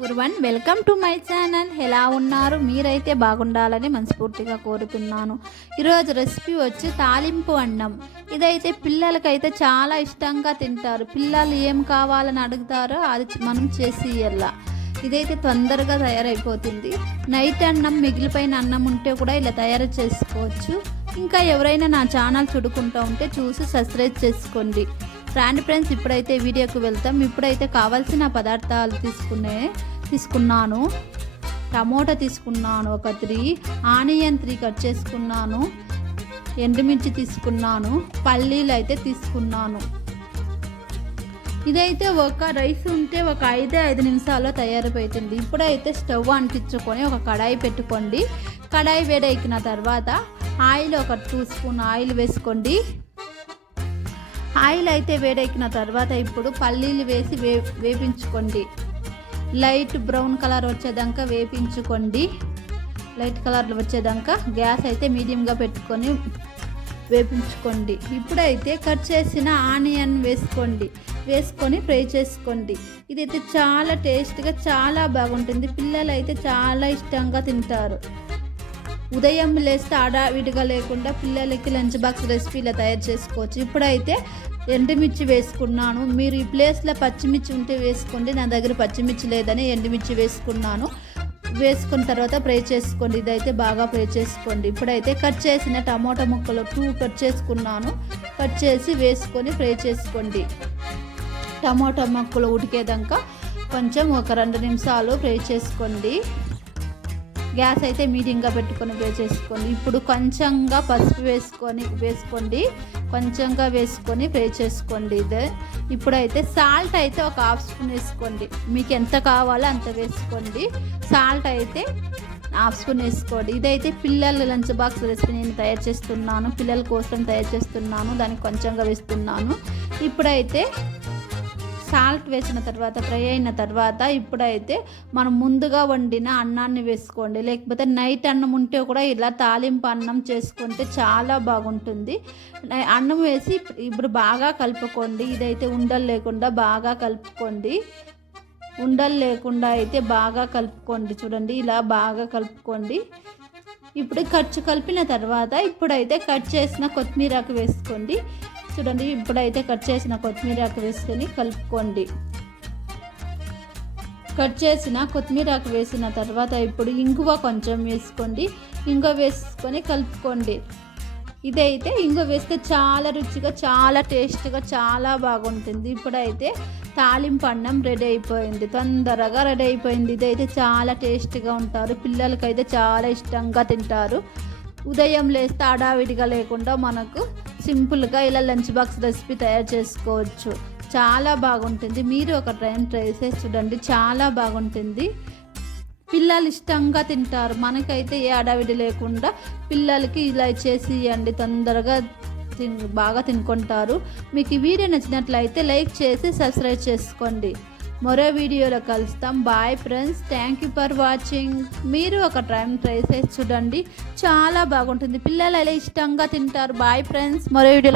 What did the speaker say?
One welcome to my channel ఎలా ఉన్నారు? మీరైతే బాగుండాలని మనస్ఫూర్తిగా కోరుతున్నాను. ఈరోజు రెసిపీ వచ్చి తాలింపు అన్నం. ఇదైతే పిల్లలకైతే చాలా ఇష్టంగా తింటారు. పిల్లలు ఏం కావాలని అడుగుతారో అది మనం చేసి ఇయ్యాల. ఇదైతే తొందరగా తయారైపోతుంది. నైట్ అన్నం మిగిలిపోయిన అన్నం ఉంటే కూడా ఇలా తయారు చేసుకోవచ్చు. ఇంకా ఎవరైనా నా ఛానల్ చుడుకుంటూ ఉంటే చూసి సబ్స్క్రైబ్ చేసుకోండి. రాండి ఫ్రెండ్స్ ఇప్పుడైతే వీడియోకి వెళ్తాం. ఇప్పుడైతే కావాల్సిన పదార్థాలు తీసుకునే తీసుకున్నాను. టమోటా తీసుకున్నాను ఒక త్రీ. ఆనియన్ త్రీ కట్ చేసుకున్నాను. ఎండుమిర్చి తీసుకున్నాను. పల్లీలు అయితే తీసుకున్నాను. ఇదైతే ఒక రైస్ ఉంటే ఒక ఐదే ఐదు నిమిషాల్లో తయారైపోతుంది. ఇప్పుడైతే స్టవ్ అంటించుకొని ఒక కడాయి పెట్టుకోండి. కడాయి వేడెక్కిన తర్వాత ఆయిల్ ఒక టూ స్పూన్ ఆయిల్ వేసుకోండి. ఆయిల్ అయితే వేడెక్కిన తర్వాత ఇప్పుడు పల్లీలు వేసి వే వేపించుకోండి. లైట్ బ్రౌన్ కలర్ వచ్చేదాకా వేపించుకోండి. లైట్ కలర్ వచ్చేదాకా గ్యాస్ అయితే మీడియంగా పెట్టుకొని వేపించుకోండి. ఇప్పుడైతే కట్ చేసిన ఆనియన్ వేసుకోండి. వేసుకొని ఫ్రై చేసుకోండి. ఇదైతే చాలా టేస్ట్గా చాలా బాగుంటుంది. పిల్లలు అయితే చాలా ఇష్టంగా తింటారు. ఉదయం లేస్తే ఆడావిడిగా లేకుండా పిల్లలకి లంచ్ బాక్స్ రెసిపీలు తయారు చేసుకోవచ్చు. ఇప్పుడైతే ఎండుమిర్చి వేసుకున్నాను. మీరు ఈ ప్లేస్లో పచ్చిమిర్చి ఉంటే వేసుకోండి. నా దగ్గర పచ్చిమిర్చి లేదని ఎండుమిర్చి వేసుకున్నాను. వేసుకున్న తర్వాత ఫ్రై చేసుకోండి. ఇదైతే బాగా ఫ్రై చేసుకోండి. ఇప్పుడైతే కట్ చేసిన టమాటా ముక్కలు టూ కట్ చేసుకున్నాను. కట్ చేసి వేసుకొని ఫ్రై చేసుకోండి. టమాటా ముక్కలు ఉడికేదాకా కొంచెం ఒక రెండు నిమిషాలు ఫ్రై చేసుకోండి. గ్యాస్ అయితే మీడియంగా పెట్టుకొని ఫ్రై చేసుకోండి. ఇప్పుడు కొంచెంగా పసుపు వేసుకొని వేసుకోండి. కొంచెంగా వేసుకొని ఫ్రై చేసుకోండి ఇది. ఇప్పుడైతే సాల్ట్ అయితే ఒక హాఫ్ స్పూన్ వేసుకోండి. మీకు ఎంత కావాలో అంత వేసుకోండి. సాల్ట్ అయితే హాఫ్ స్పూన్ వేసుకోండి. ఇదైతే పిల్లల లంచ్ బాక్స్ రెసిపీ నేను తయారు చేస్తున్నాను. పిల్లల కోసం తయారు చేస్తున్నాను. దానికి కొంచెంగా వేస్తున్నాను. ఇప్పుడైతే సాల్ట్ వేసిన తర్వాత ఫ్రై అయిన తర్వాత ఇప్పుడైతే మనం ముందుగా వండిన అన్నాన్ని వేసుకోండి. లేకపోతే నైట్ అన్నం ఉంటే కూడా ఇలా తాలింపు అన్నం చేసుకుంటే చాలా బాగుంటుంది. అన్నం వేసి ఇప్పుడు బాగా కలుపుకోండి. ఇదైతే ఉండలు లేకుండా బాగా కలుపుకోండి. ఉండలు లేకుండా అయితే బాగా కలుపుకోండి. చూడండి ఇలా బాగా కలుపుకోండి. ఇప్పుడు ఖర్చు కలిపిన తర్వాత ఇప్పుడైతే కట్ చేసిన కొత్తిమీరకు వేసుకోండి. చూడండి ఇప్పుడైతే కట్ చేసిన కొత్తిమీరకు వేసుకొని కలుపుకోండి. కట్ చేసిన కొత్తిమీరకు వేసిన తర్వాత ఇప్పుడు ఇంగువ కొంచెం వేసుకోండి. ఇంగువ వేసుకొని కలుపుకోండి. ఇదైతే ఇంగువ వేస్తే చాలా రుచిగా చాలా టేస్ట్గా చాలా బాగుంటుంది. ఇప్పుడైతే తాలింపు అన్నం రెడీ అయిపోయింది. తొందరగా రెడీ అయిపోయింది. ఇదైతే చాలా టేస్ట్గా ఉంటారు. పిల్లలకైతే చాలా ఇష్టంగా తింటారు. ఉదయం లేస్తే అడావిడిగా లేకుండా మనకు సింపుల్గా ఇలా లంచ్ బాక్స్ రెసిపీ తయారు చేసుకోవచ్చు. చాలా బాగుంటుంది. మీరు ఒక టైం ట్రై చేసి చూడండి. చాలా బాగుంటుంది. పిల్లలు ఇష్టంగా తింటారు. మనకైతే ఏ అడావిడి లేకుండా పిల్లలకి ఇలా చేసి ఇవ్వండి తొందరగా తిన్ బాగా తినుకుంటారు. మీకు ఈ వీడియో నచ్చినట్లయితే లైక్ చేసి సబ్స్క్రైబ్ చేసుకోండి. మరో వీడియోలో కలుస్తాం. Bye friends thank you for watching మీరు ఒక టైం ట్రై చేసి చూడండి. చాలా బాగుంటుంది. పిల్లలు ఇలా ఇష్టంగా తింటారు. బాయ్ ఫ్రెండ్స్ మరో వీడియో